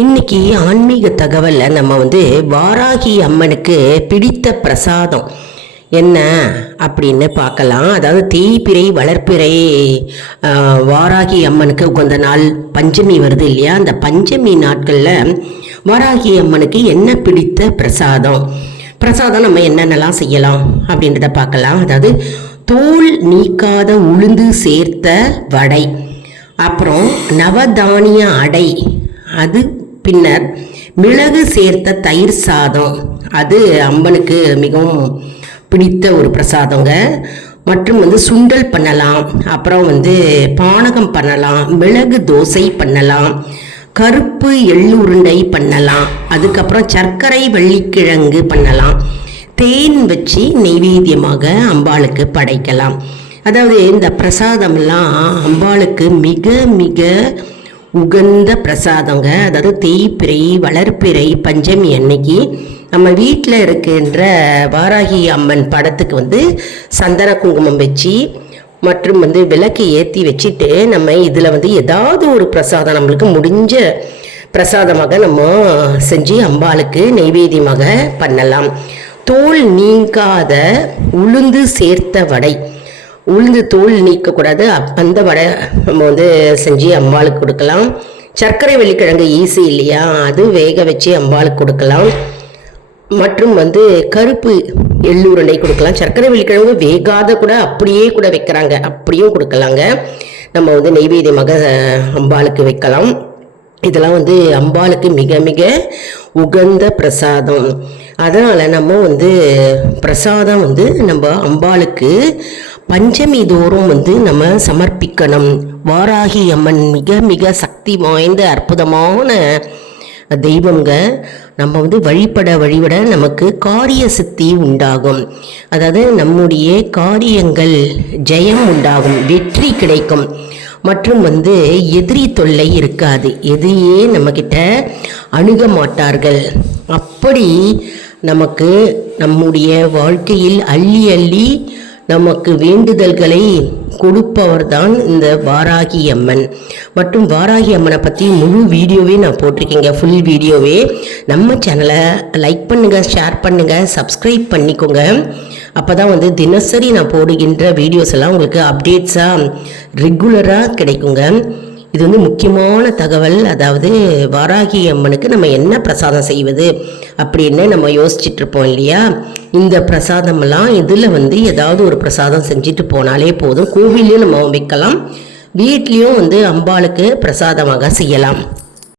இன்னைக்கு ஆன்மீக தகவலில் நம்ம வாராகி அம்மனுக்கு பிடித்த பிரசாதம் என்ன அப்படின்னு பார்க்கலாம். அதாவது தேய்பிறை வளர்ப்பிறை வாராகி அம்மனுக்கு உகந்த நாள் பஞ்சமி வருது இல்லையா? அந்த பஞ்சமி நாட்களில் வாராகி அம்மனுக்கு என்ன பிடித்த பிரசாதம் நம்ம என்னென்னலாம் செய்யலாம் அப்படின்றத பார்க்கலாம். அதாவது தோல் நீக்காத உளுந்து சேர்த்த வடை, அப்புறம் நவதானிய அடை, அது பின்னர் மிளகு சேர்த்த தயிர் சாதம், அது அம்மனுக்கு மிகவும் பிடித்த ஒரு பிரசாதங்க. மற்றும் சுண்டல் பண்ணலாம், அப்புறம் பானகம் பண்ணலாம், மிளகு தோசை பண்ணலாம், கருப்பு எள்ளு உருண்டை பண்ணலாம், அதுக்கப்புறம் சர்க்கரை வள்ளிக்கிழங்கு பண்ணலாம், தேன் வச்சு நெய்வேத்தியமாக அம்பாளுக்கு படைக்கலாம். அதாவது இந்த பிரசாதம்லாம் அம்பாளுக்கு மிக மிக உகந்த பிரசாதங்க. அதாவது தேய்பிறை வளர்ப்பிறை பஞ்சமி அன்னைக்கு நம்ம வீட்டில் இருக்கின்ற வாராகி அம்மன் படத்துக்கு சந்தன குங்குமம் வச்சு மற்றும் விளக்கு ஏற்றி வச்சுட்டு நம்ம இதில் ஏதாவது ஒரு பிரசாதம் நம்மளுக்கு முடிஞ்ச பிரசாதமாக நம்ம செஞ்சு அம்பாளுக்கு நெய்வேத்தியமாக பண்ணலாம். தோல் நீங்காத உளுந்து சேர்த்த வடை, உளுந்து தோல் நீக்கக்கூடாது, அந்த வடை நம்ம செஞ்சு அம்பாளுக்கு கொடுக்கலாம். சர்க்கரை வெள்ளிக்கிழங்கு ஈஸி இல்லையா, அது வேக வச்சு அம்பாளுக்கு கொடுக்கலாம். மற்றும் கருப்பு எள்ளுருண்டை கொடுக்கலாம். சர்க்கரை வெள்ளிக்கிழங்கு வேகாத கூட அப்படியே கூட வைக்கிறாங்க, அப்படியும் கொடுக்கலாங்க. நம்ம நெய்வேத்தியமாக அம்பாளுக்கு வைக்கலாம். இதெல்லாம் அம்பாளுக்கு மிக மிக உகந்த பிரசாதம். அதனால் நம்ம பிரசாதம் நம்ம அம்பாளுக்கு பஞ்சமி தோறும் நம்ம சமர்ப்பிக்கணும். வாராகி அம்மன் மிக மிக சக்தி வாய்ந்த அற்புதமான தெய்வங்க. நம்ம வழிபட நமக்கு காரிய சித்தி உண்டாகும். அதாவது நம்முடைய காரியங்கள் ஜெயம் உண்டாகும், வெற்றி கிடைக்கும். மற்றும் எதிரி தொல்லை இருக்காது, எதிரியே நம்மக்கிட்ட அணுக மாட்டார்கள். அப்படி நமக்கு நம்முடைய வாழ்க்கையில் அள்ளி அள்ளி நமக்கு வேண்டுதல்களை கொடுப்பவர் தான் இந்த வாராகி அம்மன். மற்றும் வாராகி அம்மனை பற்றி முழு வீடியோவே நான் போட்டிருக்கேங்க, ஃபுல் வீடியோவே. நம்ம சேனலை லைக் பண்ணுங்கள், ஷேர் பண்ணுங்கள், சப்ஸ்கிரைப் பண்ணிக்கோங்க. அப்போ தான் தினசரி நான் போடுகின்ற வீடியோஸ் எல்லாம் உங்களுக்கு அப்டேட்ஸாக ரெகுலராக கிடைக்குங்க. இது முக்கியமான தகவல். அதாவது வாராகி அம்மனுக்கு நம்ம என்ன பிரசாதம் செய்வது அப்படின்னு நம்ம யோசிச்சுட்டு இருப்போம் இல்லையா? இந்த பிரசாதமெல்லாம் இதில் ஏதாவது ஒரு பிரசாதம் செஞ்சுட்டு போனாலே போதும். கோவிலையும் நம்ம வைக்கலாம், வீட்லேயும் அம்பாளுக்கு பிரசாதமாக செய்யலாம்.